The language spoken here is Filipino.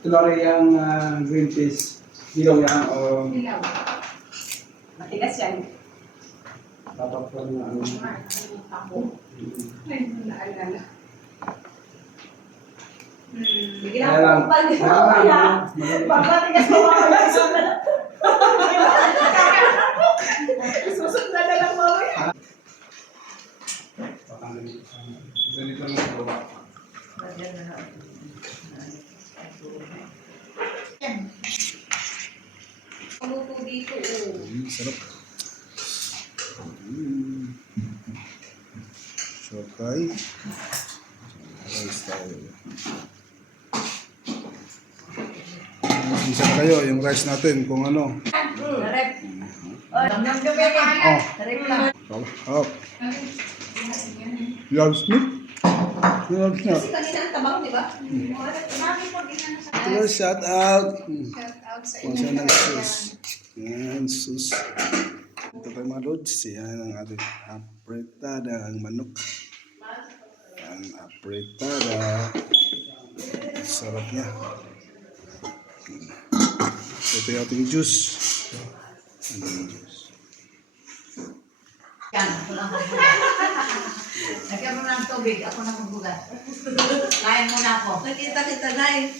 Tulari yung green peas. Dilaw yan o Dilaw. Matigas yan. tapapal na ano. Ako. Ay, naalala. Bigyan Kaya lang. ako pag kaya. Pagmatigas mo ako yung susunod. Susunod na lang mamaya. Ganito lang sa baba. Puluto dito. Sarap. Shokay. Rice tayo. Isa na kayo, yung rice natin, kung ano. Narep. Oh, namnam ka. Oh, Narep lang. up. Loves me? Loves me. Kasi kanina ang tabang, di ba? Marami po ginano sa Ito, shout out. shout out sa Kung saan ang sus. Yan, sus. Ito tayo mga lods. Yan ang ating apretada ang manok. Yan, apretada. Sarap niya. Ito yung ating juice. Ating juice. Yan, ako lang magbugas. Lagyan mo ng tubig, ako na magbugas. Kain muna ako. Nakita kita, Nay.